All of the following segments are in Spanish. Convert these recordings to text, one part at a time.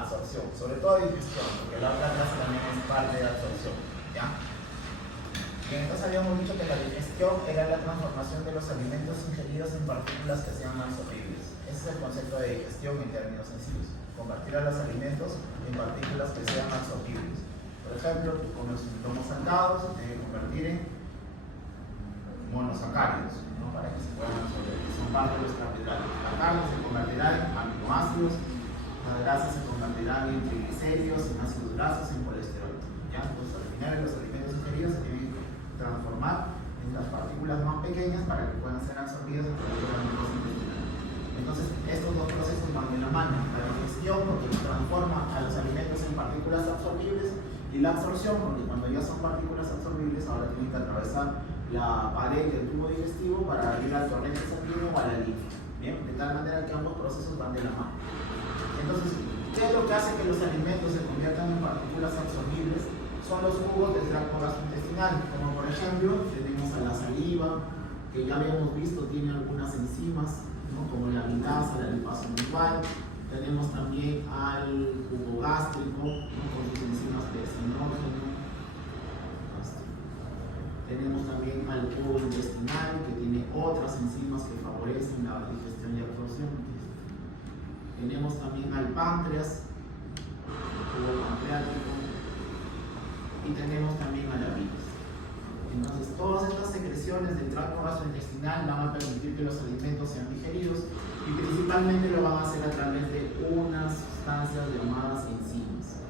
absorción, sobre todo digestión, porque la otra clase también es parte de absorción, ¿ya? Bien, entonces habíamos dicho que la digestión era la transformación de los alimentos ingeridos en partículas que sean absorbibles. Ese es el concepto de digestión en términos sencillos, convertir a los alimentos en partículas que sean absorbibles. Por ejemplo, tú comes lomos saltados, se tiene que convertir en monosacáridos, ¿no? Para que se puedan absorber, que son parte de los carbohidratos. La carne se convertirá en aminoácidos, las grasas se convertirán en triglicéridos, en ácidos grasos, en colesterol. ¿Ya? Entonces, al final, los alimentos ingeridos se tienen que transformar en las partículas más pequeñas para que puedan ser absorbidas a través de la mucosa intestinal. Entonces, estos dos procesos van de la mano: la digestión, porque transforma a los alimentos en partículas absorbibles, y la absorción, porque cuando ya son partículas absorbibles, ahora tienen que atravesar la pared del tubo digestivo para ir al torrente sanguíneo o a la linfa. Bien, de tal manera que ambos procesos van de la mano. Entonces, ¿qué es lo que hace que los alimentos se conviertan en partículas absorbibles? Son los jugos del tracto gastrointestinal, como por ejemplo tenemos a la saliva, que ya habíamos visto tiene algunas enzimas, ¿no? Como la amilasa, la lipasa mengual. Tenemos también al jugo gástrico, ¿no? Con sus enzimas pepsinógeno. Tenemos también al jugo intestinal, que tiene otras enzimas que favorecen la digestión y absorción. Tenemos también al páncreas, el jugo pancreático, y tenemos también a la bilis. Entonces, todas estas secreciones del tracto gastrointestinal van a permitir que los alimentos sean digeridos, y principalmente lo van a hacer a través de unas sustancias llamadas enzimas.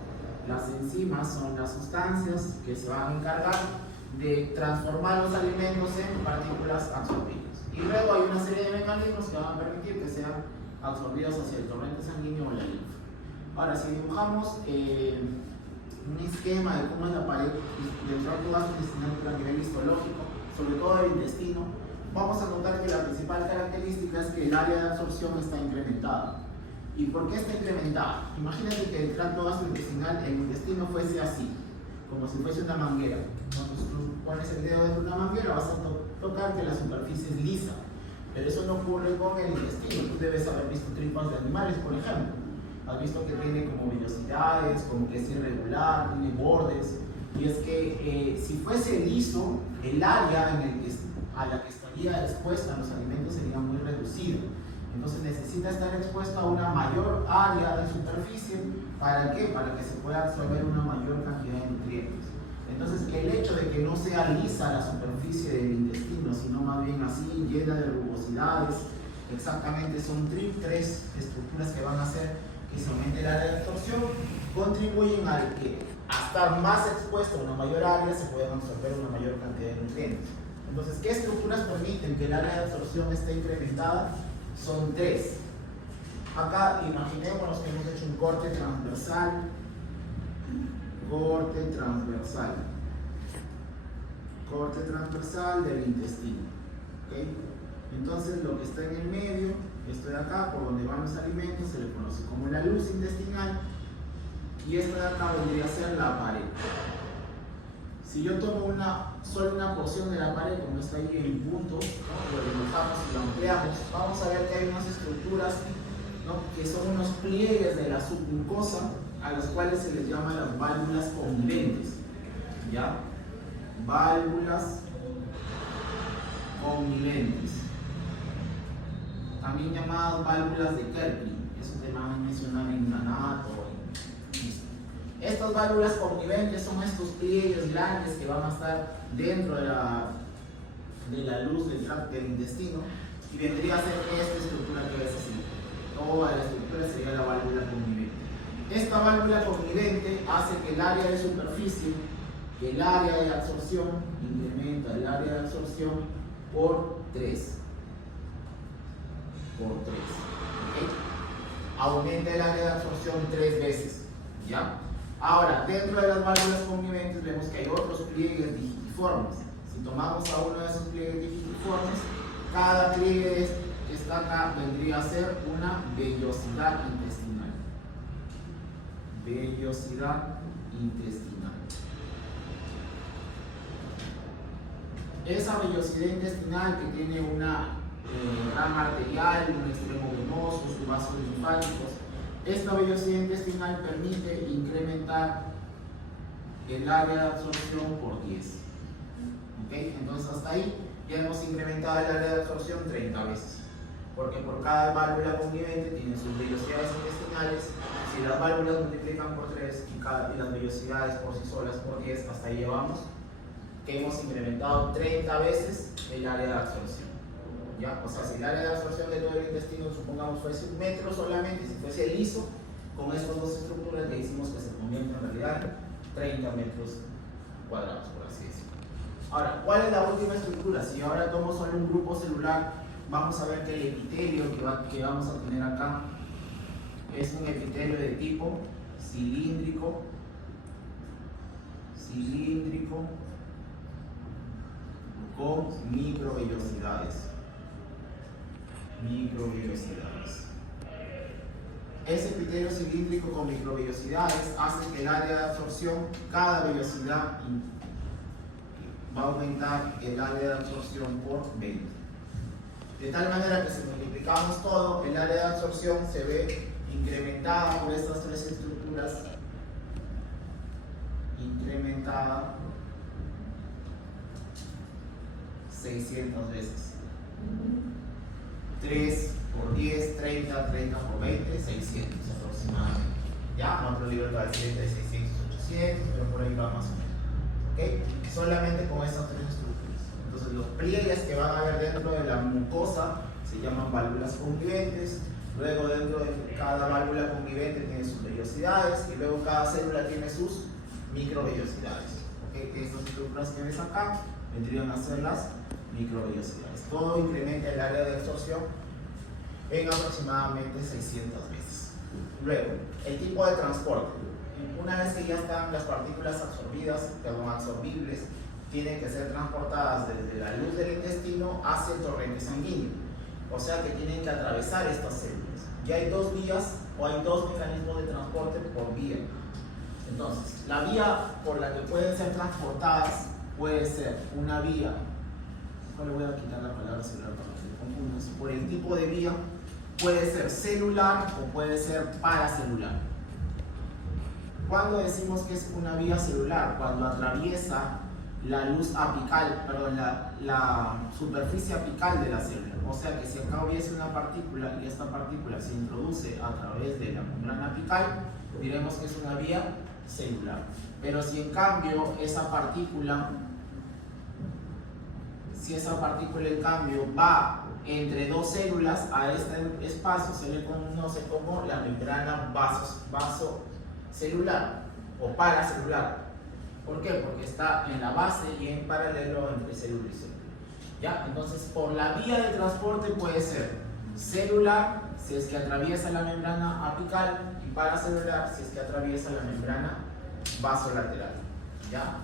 Las enzimas son las sustancias que se van a encargar de transformar los alimentos en partículas absorbibles. Y luego hay una serie de mecanismos que van a permitir que sean absorbidos hacia el torrente sanguíneo o la linfa. Ahora, si dibujamos un esquema de cómo es la pared del tracto gastrointestinal a nivel histológico, sobre todo del intestino, vamos a notar que la principal característica es que el área de absorción está incrementada. ¿Y por qué está incrementada? Imagínate que el tracto gastrointestinal, el intestino, fuese así, como si fuese una manguera. Entonces tú pones el dedo dentro de una manguera, vas a tocar que la superficie es lisa, pero eso no ocurre con el intestino. Tú debes haber visto tripas de animales, por ejemplo. Has visto que tiene como vellosidades, como que es irregular, tiene bordes, y es que si fuese liso, el área a la que estaría expuesta los alimentos sería muy reducida. Entonces necesita estar expuesta a una mayor área de superficie. ¿Para qué? Para que se pueda absorber una mayor cantidad de nutrientes. Entonces, el hecho de que no sea lisa la superficie del intestino, sino más bien así, llena de rugosidades, exactamente son tres estructuras que van a hacer que se aumente el área de absorción, contribuyen a que, a estar más expuesto a una mayor área, se puedan absorber una mayor cantidad de nutrientes. Entonces, ¿qué estructuras permiten que el área de absorción esté incrementada? Son tres. Acá imaginémonos que hemos hecho un corte transversal del intestino. ¿Okay? Entonces, lo que está en el medio, esto de acá, por donde van los alimentos, se le conoce como la luz intestinal, y esto de acá vendría a ser la pared. Si yo tomo solo una porción de la pared, como está ahí en punto, ¿no? Lo dibujamos y lo ampliamos, vamos a ver que hay unas estructuras, ¿no? Que son unos pliegues de la submucosa, a las cuales se les llama las válvulas conviventes. ¿Ya? Válvulas conviventes, también llamadas válvulas de Kerpling. Eso te van a mencionar en Nanato. Estas válvulas conviventes son estos pliegues grandes que van a estar dentro de la luz del intestino, y vendría a ser esta estructura que ves así. Toda la estructura sería la válvula convivente. Esta válvula convivente hace que el área de superficie, que el área de absorción, incrementa el área de absorción por 3. ¿Okay? Aumenta el área de absorción 3 veces. ¿Ya? Ahora, dentro de las válvulas conviventes vemos que hay otros pliegues digitiformes. Si tomamos a uno de esos pliegues digitiformes, cada pliegue que está acá vendría a ser una vellosidad intestinal. Vellosidad intestinal. Esa vellosidad intestinal, que tiene una rama arterial, un extremo venoso, sus vasos linfáticos, Esta vellosidad intestinal permite incrementar el área de absorción por 10. ¿Ok? Entonces hasta ahí ya hemos incrementado el área de absorción 30 veces. Porque por cada válvula convivente tiene sus vellosidades intestinales. Si las válvulas multiplican por 3 y las vellosidades por sí solas por 10, hasta ahí llevamos que hemos incrementado 30 veces el área de absorción. ¿Ya? O sea, si el área de absorción de todo el intestino, supongamos, fuese 1 metro solamente, si fuese liso, con estas dos estructuras le hicimos que se convierta en realidad en 30 metros cuadrados, por así decirlo. Ahora, ¿cuál es la última estructura? Si ahora tomo solo un grupo celular, vamos a ver que el epitelio que vamos a tener acá es un epitelio de tipo cilíndrico, con microvellosidades. Ese epitelio cilíndrico con microvellosidades hace que el área de absorción, cada vellosidad va a aumentar el área de absorción por 20. De tal manera que si multiplicamos todo, el área de absorción se ve incrementada por estas tres estructuras, incrementada 600 veces. 3 por 10, 30, 30 por 20, 600 aproximadamente. Ya, en otro libro va a decir entre 600 y 800, pero por ahí va más o menos. ¿Ok? Solamente con estas tres estructuras. Entonces, los pliegues que van a haber dentro de la mucosa se llaman válvulas conviventes. Luego, dentro de cada válvula convivente tiene sus vellosidades y luego cada célula tiene sus microvellosidades. ¿Ok? Que estas estructuras que ves acá vendrían a ser las microvellosidades. Todo incrementa el área de absorción en aproximadamente 600 veces. Luego, el tipo de transporte. Una vez que ya están las partículas absorbibles, tienen que ser transportadas desde la luz del intestino hacia el torrente sanguíneo. O sea que tienen que atravesar estas células. Ya hay dos vías o hay dos mecanismos de transporte por vía. Entonces, la vía por la que pueden ser transportadas puede ser una vía, le voy a quitar la palabra celular para que se confundan, por el tipo de vía, puede ser celular o puede ser paracelular. ¿Cuándo decimos que es una vía celular? Cuando atraviesa la luz apical, perdón, la superficie apical de la célula. O sea que si acá hubiese una partícula y esta partícula se introduce a través de la membrana apical, diremos que es una vía celular. Pero si en cambio esa partícula en cambio va entre dos células, a este espacio se le conoce como la membrana vasocelular o paracelular. ¿Por qué? Porque está en la base y en paralelo entre célula y célula. ¿Ya? Entonces, por la vía de transporte puede ser celular, si es que atraviesa la membrana apical, y paracelular, si es que atraviesa la membrana vasolateral. ¿Ya?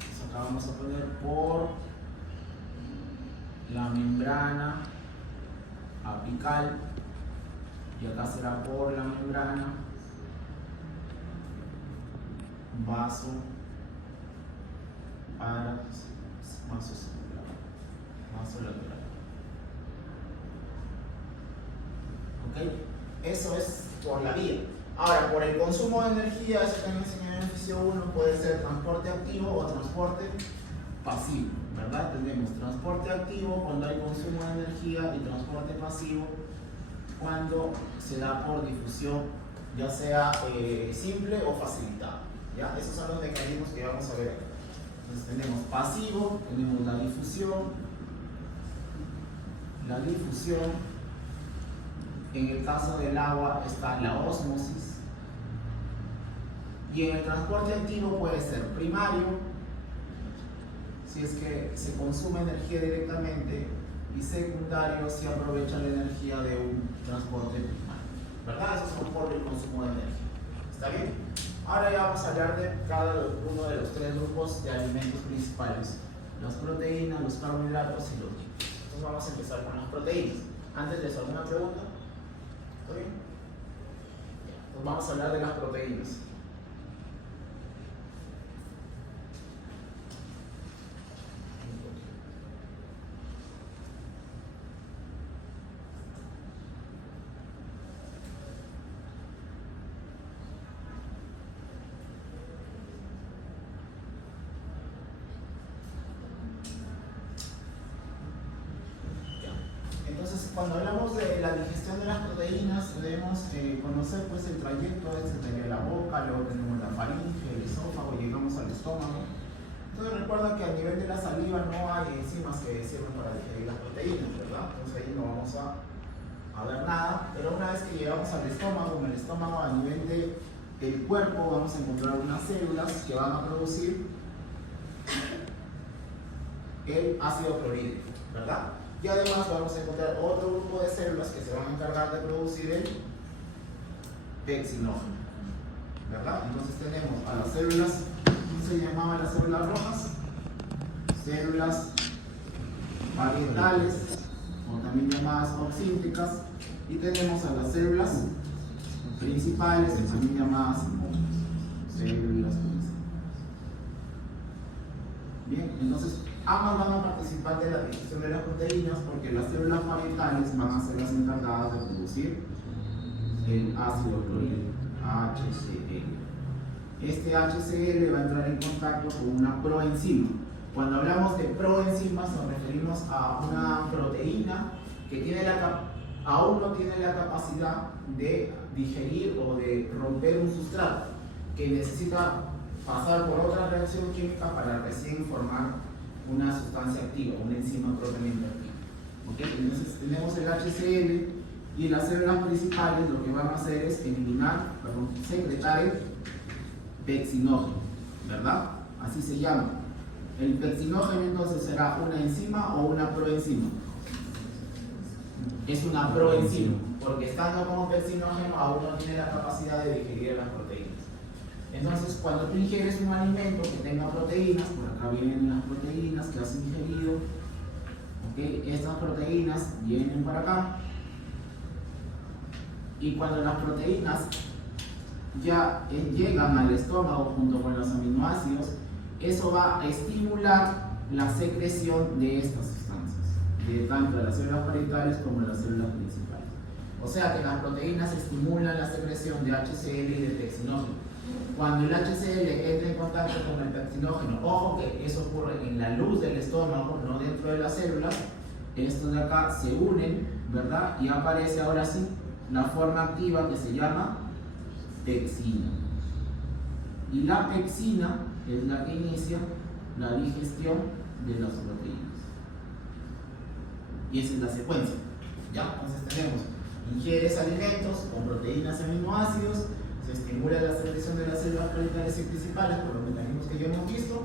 Entonces acá vamos a poner por la membrana apical y acá será por la membrana vasolateral. ¿Ok? Eso es por la vía. Ahora, por el consumo de energía, eso también enseñé en el ejercicio 1, puede ser transporte activo o transporte pasivo, ¿verdad? Tenemos transporte activo cuando hay consumo de energía y transporte pasivo cuando se da por difusión, ya sea simple o facilitada. ¿Ya? Esos son los mecanismos que vamos a ver acá. Entonces tenemos pasivo, tenemos la difusión. En el caso del agua está la ósmosis. Y en el transporte activo puede ser primario, si es que se consume energía directamente, y secundario si aprovecha la energía de un transporte primario. ¿Verdad? Esos son por el consumo de energía. ¿Está bien? Ahora ya vamos a hablar de cada uno de los tres grupos de alimentos principales: las proteínas, los carbohidratos y los lípidos. Entonces vamos a empezar con las proteínas. Antes de eso, ¿alguna pregunta? ¿Está bien? Entonces vamos a hablar de las proteínas. de las proteínas debemos conocer pues el trayecto. Este sería la boca, luego tenemos la faringe, el esófago, llegamos al estómago. Entonces recuerda que a nivel de la saliva no hay enzimas que sirven para digerir las proteínas, ¿verdad? Entonces ahí no vamos a ver nada, pero una vez que llegamos al estómago, en el estómago a nivel del cuerpo vamos a encontrar unas células que van a producir el ácido clorhídrico, ¿verdad? Y además vamos a encontrar otro grupo de células que se van a encargar de producir el pexinógeno, ¿verdad? Entonces tenemos a las células, ¿cómo se llamaban las células rojas? Células parietales, o también llamadas oxínticas, y tenemos a las células principales, también llamadas células principales. Bien, entonces ambas van a participar de la digestión de las proteínas porque las células parietales van a ser las encargadas de producir el ácido clorhídrico, HCl. Este HCl va a entrar en contacto con una proenzima. Cuando hablamos de proenzimas nos referimos a una proteína que aún no tiene la capacidad de digerir o de romper un sustrato, que necesita pasar por otra reacción química para recién formar una sustancia activa, una enzima propiamente activa. ¿Okay? Entonces tenemos el HCl y las células principales lo que van a hacer es secretar el pexinógeno, ¿verdad? Así se llama. El pexinógeno entonces será una enzima o una proenzima. Es una proenzima, porque estando como pexinógeno aún no tiene la capacidad de digerir las proteínas. Entonces, cuando tú ingieres un alimento que tenga proteínas, por acá vienen las proteínas que has ingerido, ¿okay? Estas proteínas vienen para acá, y cuando las proteínas ya llegan al estómago junto con los aminoácidos, eso va a estimular la secreción de estas sustancias, tanto de las células parietales como de las células principales. O sea que las proteínas estimulan la secreción de HCl y de pexinógeno. Cuando el HCl entra en contacto con el pexinógeno, ojo que eso ocurre en la luz del estómago, no dentro de las células, estos de acá se unen, ¿verdad? Y aparece ahora sí la forma activa que se llama pexina. Y la pexina es la que inicia la digestión de las proteínas. Y esa es la secuencia. ¿Ya? Entonces tenemos, ingieres alimentos con proteínas y aminoácidos, se estimula la secreción de las células parietales y principales por los mecanismos que ya hemos visto,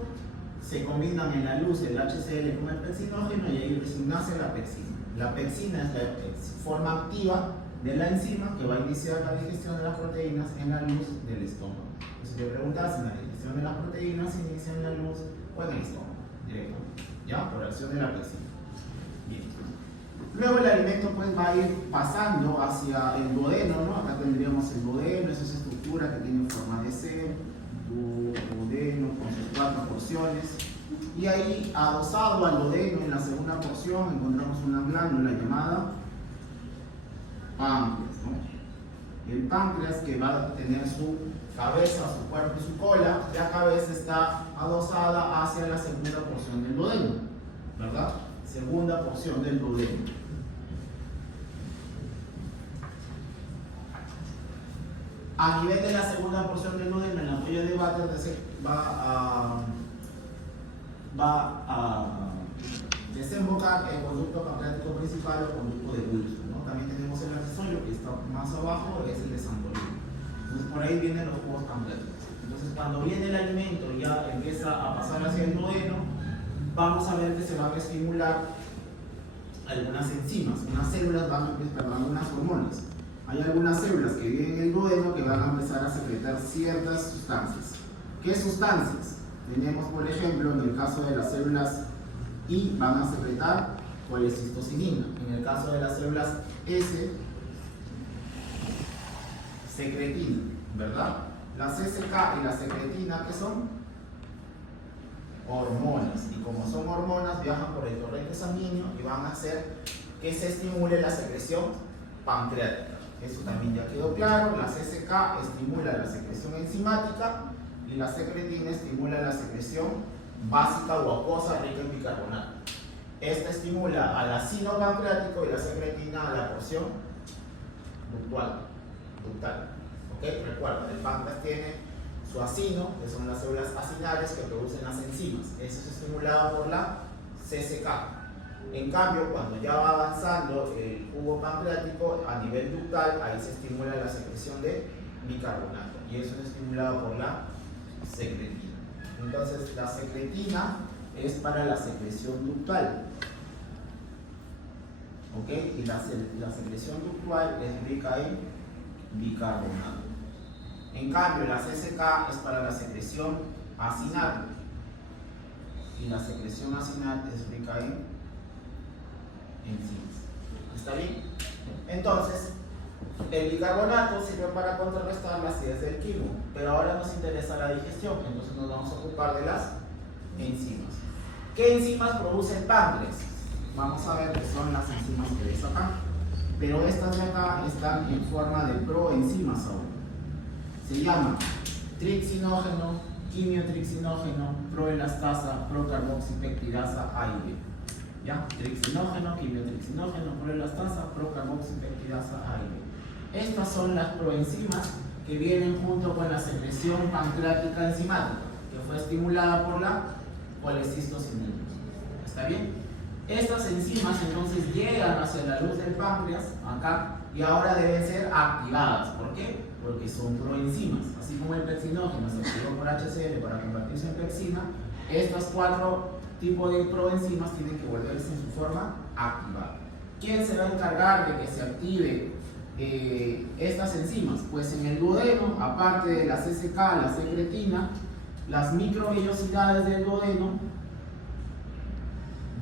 se combinan en la luz el HCl con el pexinógeno y ahí recién nace la pexina. La pexina es la forma activa de la enzima que va a iniciar la digestión de las proteínas en la luz del estómago. Si te preguntas, si la digestión de las proteínas se inicia en la luz o en el estómago, directamente, ¿ya? Por acción de la pexina. Bien. Luego el alimento pues va a ir pasando hacia el duodeno, ¿no? Acá tendríamos el duodeno, esa es estructura que tiene forma de C, duodeno con sus 4 porciones. Y ahí, adosado al duodeno, en la segunda porción, encontramos una glándula llamada páncreas, ¿no? El páncreas, que va a tener su cabeza, su cuerpo y su cola, la cabeza está adosada hacia la segunda porción del duodeno, ¿verdad? Segunda porción del duodeno. A nivel de la segunda porción del duodeno, en la ampolla de Vater va a desembocar el conducto pancreático principal o conducto de Wilson, ¿no? También tenemos el accesorio que está más abajo, es el de Santorini. Entonces por ahí vienen los jugos pancreáticos. Entonces cuando viene el alimento y ya empieza a pasar hacia el duodeno, vamos a ver que se van a estimular algunas enzimas, unas células algunas hormonas. Hay algunas células que viven en el duodeno que van a empezar a secretar ciertas sustancias. ¿Qué sustancias? Tenemos, por ejemplo, en el caso de las células I, van a secretar colecistocinina. En el caso de las células S, secretina, ¿verdad? Las SK y la secretina, ¿qué son? Hormonas. Y como son hormonas, viajan por el torrente sanguíneo y van a hacer que se estimule la secreción pancreática. Eso también ya quedó claro. La SK estimula la secreción enzimática y la secretina estimula la secreción básica o acuosa rica en bicarbonato. Esta estimula al ácido pancreático y la secretina a la porción ductal. ¿Ok? Recuerda, el páncreas tiene su acino, que son las células acinales que producen las enzimas. Eso es estimulado por la CCK. En cambio, cuando ya va avanzando el jugo pancreático a nivel ductal, ahí se estimula la secreción de bicarbonato. Y eso es estimulado por la secretina. Entonces, la secretina es para la secreción ductal. ¿Ok? Y la secreción ductal es rica en bicarbonato. En cambio, la CCK es para la secreción acinal. Y la secreción acinal es rica en enzimas. ¿Está bien? Entonces, el bicarbonato sirve para contrarrestar la acidez del quimo, pero ahora nos interesa la digestión, entonces nos vamos a ocupar de las enzimas. ¿Qué enzimas produce el páncreas? Vamos a ver qué son las enzimas que ves acá, pero estas de acá están en forma de proenzimas aún. Se llama trixinógeno, quimiotrixinógeno, proelastasa, procarboxipeptidasa A y B. ¿Ya? Trixinógeno, quimiotrixinógeno, proelastasa, procarboxipeptidasa A y B. Estas son las proenzimas que vienen junto con la secreción pancreática enzimática, que fue estimulada por la colecistocinina. ¿Está bien? Estas enzimas entonces llegan hacia la luz del páncreas, acá, y ahora deben ser activadas. ¿Por qué? Porque son proenzimas. Así como el pexinógeno se activó por HCl para convertirse en pexina, estas 4 tipos de proenzimas tienen que volverse en su forma activada. ¿Quién se va a encargar de que se active estas enzimas? Pues en el duodeno, aparte de la CCK, la secretina, las microvellosidades del duodeno,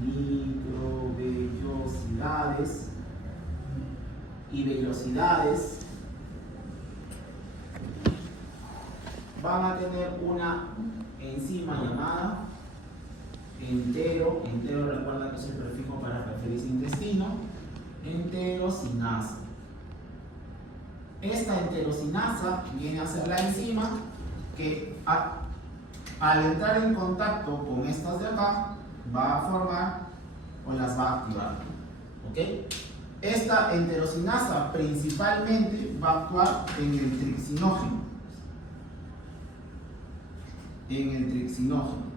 microvellosidades y vellosidades van a tener una enzima llamada entero recuerda que es el prefijo para referirse a intestino, enterosinasa. Esta enterosinasa viene a ser la enzima que al entrar en contacto con estas de acá va a formar o las va a activar. ¿Ok? Esta enterosinasa principalmente va a actuar en el trixinógeno.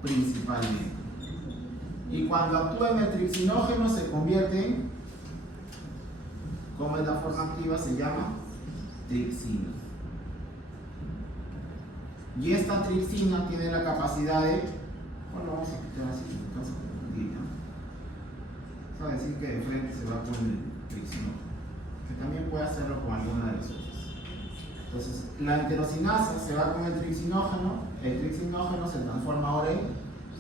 Principalmente. Y cuando actúa en el trixinógeno se convierte en, ¿cómo es la forma activa? Se llama trixina. Y esta trixina tiene la capacidad de, bueno, vamos a quitar así, en caso de ¿no? O sea, decir que de frente se va con el trixinógeno, que también puede hacerlo con alguna de las otras. Entonces, la enterosinasa se va con el trixinógeno se transforma ahora en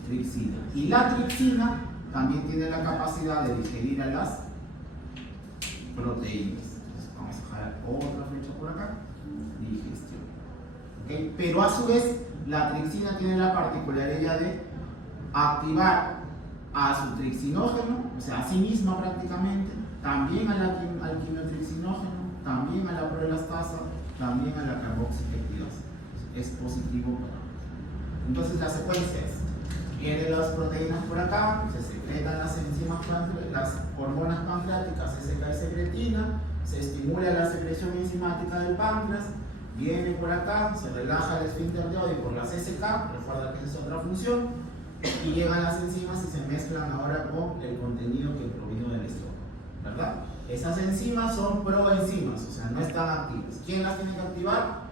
trixina. Y la trixina también tiene la capacidad de digerir a las proteínas. Entonces, vamos a dejar otra flecha por acá, digestión. ¿Okay? Pero a su vez, la trixina tiene la particularidad de activar a su trixinógeno, o sea, a sí misma prácticamente, también al quimiotrixinógeno, también a la proelastasa, también a la carboxipeptidasa. Es positivo para. Entonces la secuencia es, vienen las proteínas por acá, se secretan las enzimas, las hormonas pancreáticas, CCK y secretina, se estimula la secreción enzimática del páncreas, viene por acá, se relaja el esfínter de Oddi por la CCK, recuerda que esa es otra función, y llegan las enzimas y se mezclan ahora con el contenido que provino del estómago, ¿verdad? Esas enzimas son proenzimas, o sea, no están activas. ¿Quién las tiene que activar?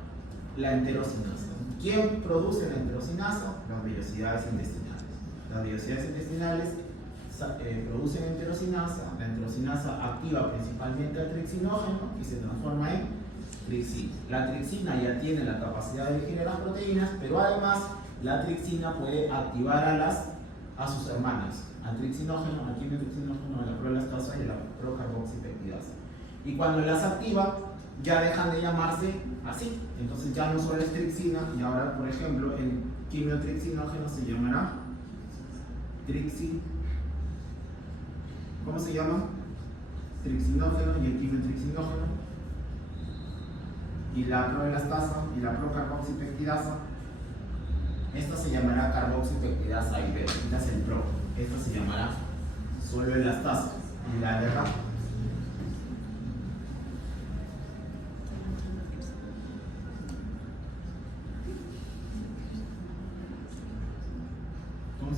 La enterosinasa. ¿Quién produce la enterosinasa? Las vellosidades intestinales. Las vellosidades intestinales producen enterosinasa. La enterosinasa activa principalmente al trixinógeno y se transforma en trixina. La trixina ya tiene la capacidad de digerir las proteínas, pero además la trixina puede activar a sus hermanas, al trixinógeno, al quimiotrixinógeno, a la proelastasa y a la procarboxipeptidasa. Y cuando las activa, ya dejan de llamarse así. Entonces ya no solo es trixina, y ahora, por ejemplo, el quimiotrixinógeno se llamará ¿cómo se llama? Trixinógeno y el quimiotrixinógeno. Y la proelastasa y la procarboxipeptidasa, esta se llamará carboxipeptidasa I B, esta es el pro. Esta se llamará solo elastasa. Y la de acá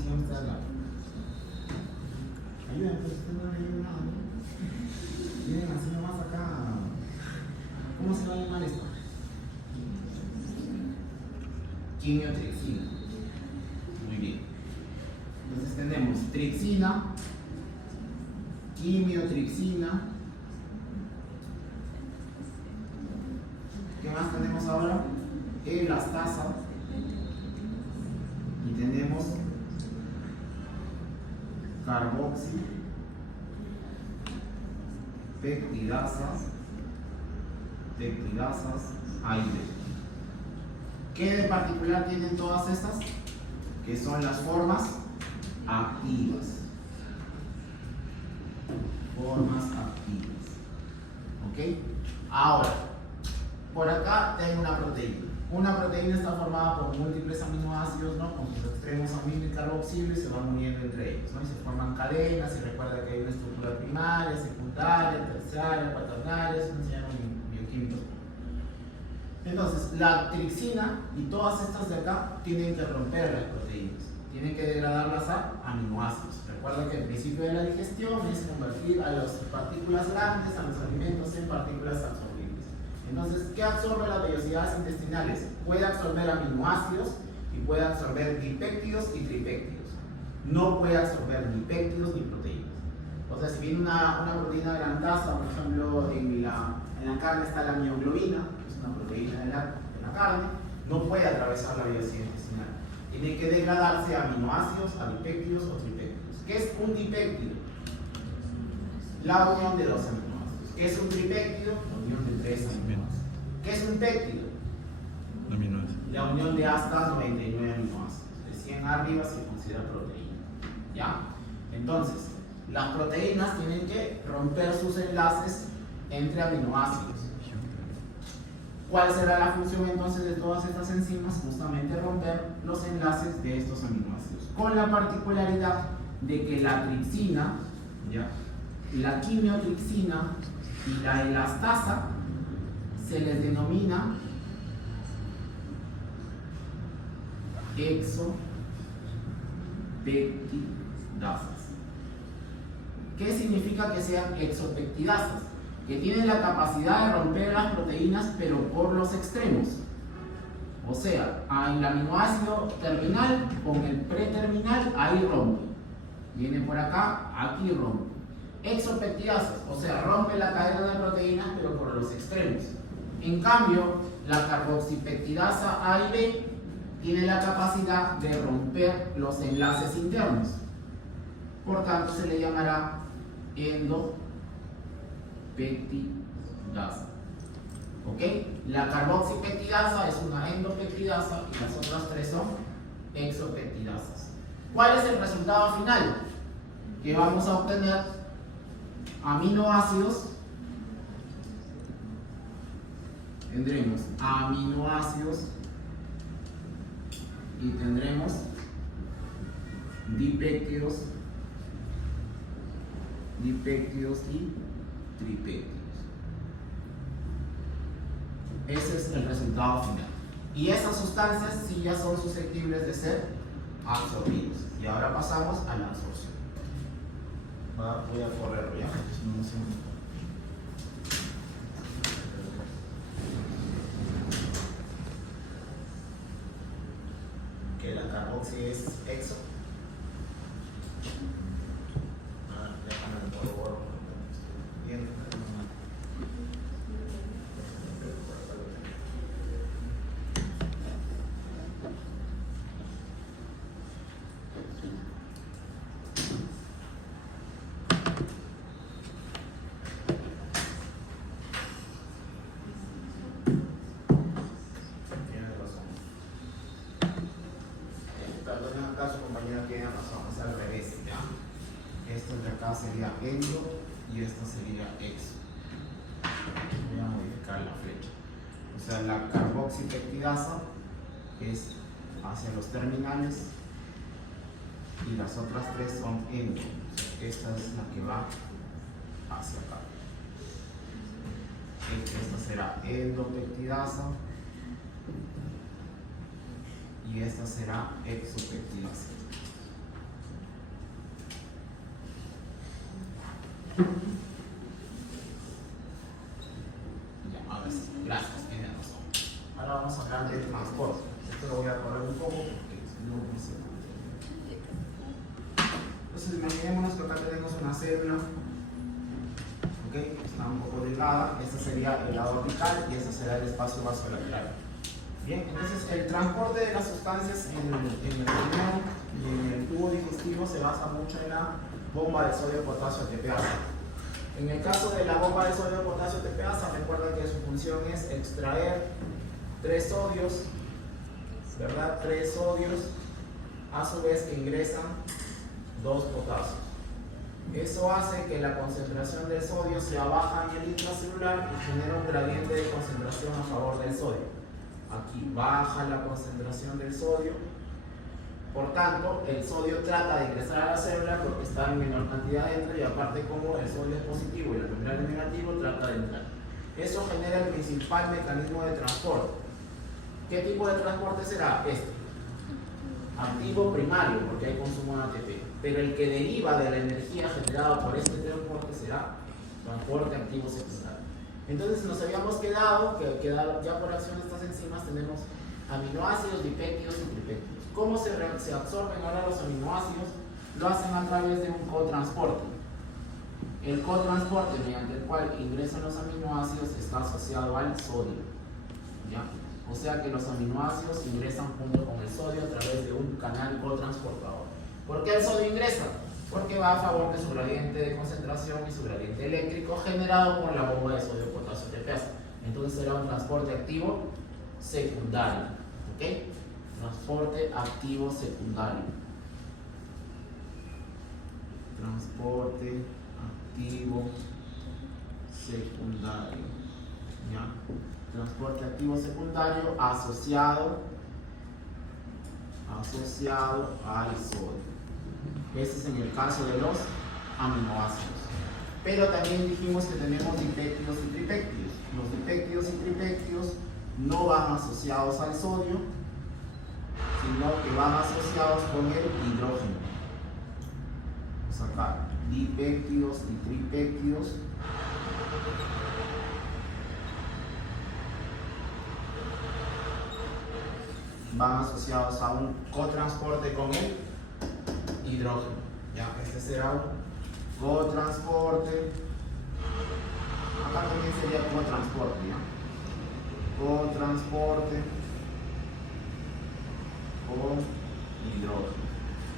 posición está al lado? Ayúdenme, pues ustedes no han leído nada, ¿no? Miren así nomás acá. ¿Cómo se va a llamar esto? Quimiotripsina. Muy bien. Entonces tenemos tripsina, quimiotripsina. ¿Qué más tenemos ahora? Elastasa. Y tenemos carboxipeptidasas, A y B. ¿Qué de particular tienen todas estas? Que son las formas activas. Formas activas. ¿Ok? Ahora, por acá tengo una proteína. Una proteína está formada por múltiples aminoácidos, ¿no? Con sus extremos amino y carboxilo, y se van uniendo entre ellos, ¿no? Y se forman cadenas. Y recuerda que hay una estructura primaria, secundaria, terciaria, cuaternaria. Eso se llama bioquímicos. Entonces, la tripsina y todas estas de acá tienen que romper las proteínas, tienen que degradarlas a aminoácidos. Recuerda que el principio de la digestión es convertir a las partículas grandes, a los alimentos, en partículas absorbibles. Entonces, ¿qué absorbe las vellosidades intestinales? Puede absorber aminoácidos y puede absorber dipéptidos y tripéptidos. No puede absorber ni péptidos ni proteínas. O sea, si viene una proteína grandasa, por ejemplo, en la carne está la mioglobina, que es una proteína de la carne, no puede atravesar la vellosidad intestinal. Tiene que degradarse a aminoácidos, a dipéptidos o tripéptidos. ¿Qué es un dipéptido? La unión de dos aminoácidos. ¿Qué es un tripéptido? La unión de tres aminoácidos. ¿Qué es un péptido? La unión de hasta 99 aminoácidos. De 100 arriba se considera proteína. ¿Ya? Entonces, las proteínas tienen que romper sus enlaces entre aminoácidos. ¿Cuál será la función entonces de todas estas enzimas? Justamente romper los enlaces de estos aminoácidos. Con la particularidad de que la tripsina, ¿ya?, la quimiotripsina y la elastasa se les denomina exopeptidasas. ¿Qué significa que sean exopeptidasas? Que tienen la capacidad de romper las proteínas, pero por los extremos. O sea, el aminoácido terminal con el preterminal, ahí rompe. Viene por acá, aquí rompe. Exopeptidasas, o sea, rompe la cadena de proteínas, pero por los extremos. En cambio, la carboxipeptidasa A y B tiene la capacidad de romper los enlaces internos. Por tanto, se le llamará endopeptidasa. ¿Ok? La carboxipeptidasa es una endopeptidasa y las otras tres son exopeptidasas. ¿Cuál es el resultado final? Que vamos a obtener aminoácidos. Tendremos aminoácidos y tendremos dipéptidos y tripéptidos. Ese es el resultado final. Y esas sustancias sí ya son susceptibles de ser absorbidos. Y ahora pasamos a la absorción. Voy a correrlo ya. No sé. Que la carboxi es exo. Déjame por favor. Bien. Sería endo y esto sería exo. Voy a modificar la flecha. O sea, la carboxipeptidasa es hacia los terminales y las otras tres son endo. O sea, esta es la que va hacia acá. Esta será endopeptidasa y esta será exopeptidasa. Ya, ahora sí. Gracias, tiene razón. Ahora vamos a hablar del transporte. Esto lo voy a correr un poco porque no funciona. Entonces imaginémonos que acá tenemos una célula, ¿ok? Está un poco delgada, este sería el lado apical y este será el espacio vasolateral. Bien, entonces el transporte de las sustancias en el riñón y en el tubo digestivo se basa mucho en la bomba de sodio potasio TPasa. En el caso de la bomba de sodio potasio TPasa, recuerda que su función es extraer 3 sodios, ¿verdad? 3 sodios, a su vez que ingresan 2 potasios. Eso hace que la concentración del sodio sea baja en el intracelular y genera un gradiente de concentración a favor del sodio. Aquí baja la concentración del sodio, por tanto el sodio trata de ingresar a la célula porque está en menor cantidad dentro y aparte como el sodio es positivo y el nuclear es negativo, trata de entrar. Eso genera el principal mecanismo de transporte. ¿Qué tipo de transporte será? Este. Activo primario, porque hay consumo de ATP, pero el que deriva de la energía generada por este transporte será transporte activo secundario. Entonces nos habíamos quedado que ya por acción de estas enzimas tenemos aminoácidos, dipéptidos y tripéptidos. ¿Cómo se absorben ahora los aminoácidos? Lo hacen a través de un cotransporte. El cotransporte mediante el cual ingresan los aminoácidos está asociado al sodio, ¿ya? O sea que los aminoácidos ingresan junto con el sodio a través de un canal cotransportador. ¿Por qué el sodio ingresa? Porque va a favor de su gradiente de concentración y su gradiente eléctrico generado por la bomba de sodio potasio TPasa. Entonces será un transporte activo secundario. ¿Ok? Transporte activo secundario. Transporte activo secundario. ¿Ya? Transporte activo secundario asociado al sodio. Este es en el caso de los aminoácidos. Pero también dijimos que tenemos dipéptidos y tripéptidos. Los dipéptidos y tripéptidos no van asociados al sodio, sino que van asociados con el hidrógeno. Vamos acá, dipéptidos y tripéptidos. Van asociados a un cotransporte con el hidrógeno. Ya, este será un cotransporte. Acá también sería cotransporte, ¿ya? Cotransporte con hidrógeno.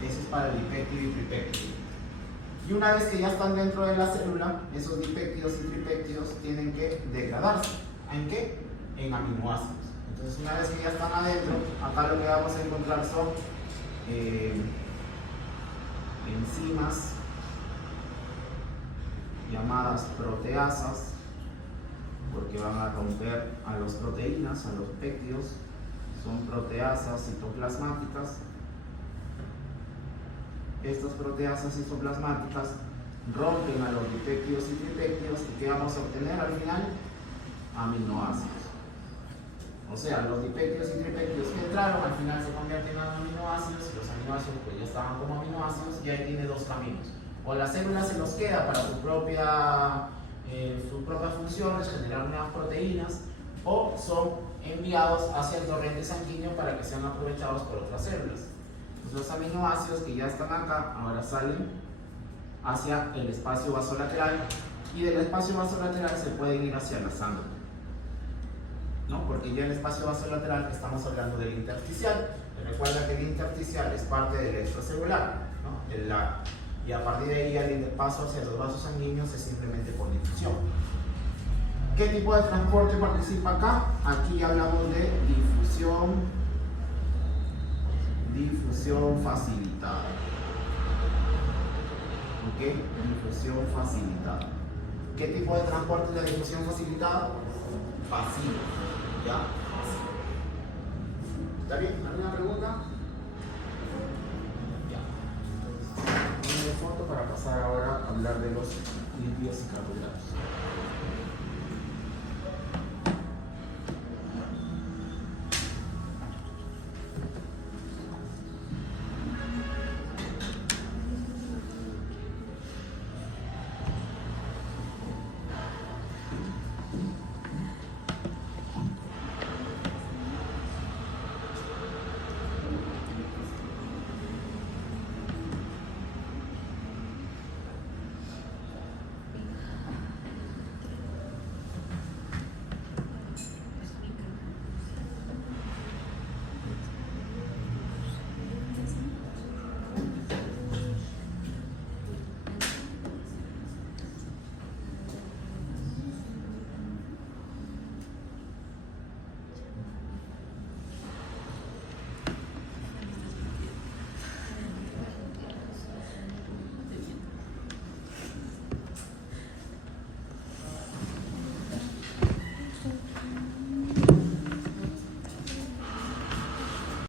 Eso es para el dipéptido y tripéptido. Y una vez que ya están dentro de la célula, esos dipéptidos y tripéptidos tienen que degradarse. ¿En qué? En aminoácidos. Entonces, una vez que ya están adentro, acá lo que vamos a encontrar son enzimas llamadas proteasas, porque van a romper a las proteínas, a los péptidos. Son proteasas citoplasmáticas. Estas proteasas citoplasmáticas rompen a los dipéptidos y tripéptidos, y ¿qué vamos a obtener al final? Aminoácidos. O sea, los dipéptidos y tripéptidos que entraron al final se convierten en aminoácidos, y los aminoácidos pues ya estaban como aminoácidos, y ahí tiene 2 caminos. O la célula se los queda para sus propias funciones, generar nuevas proteínas, o son enviados hacia el torrente sanguíneo para que sean aprovechados por otras células. Entonces, los aminoácidos que ya están acá ahora salen hacia el espacio vasolateral, y del espacio vasolateral se pueden ir hacia la sangre, ¿no? Porque ya el espacio vasolateral estamos hablando del intersticial. Recuerda que el intersticial es parte del extracelular, ¿no? Y a partir de ahí el paso hacia los vasos sanguíneos es simplemente por difusión. ¿Qué tipo de transporte participa acá? Aquí hablamos de difusión facilitada. ¿Ok? Difusión facilitada. ¿Qué tipo de transporte es la difusión facilitada? Pasivo. ¿Ya? ¿Está bien? ¿Alguna pregunta? Ya. Entonces, una foto para pasar ahora a hablar de los lípidos y carbohidratos.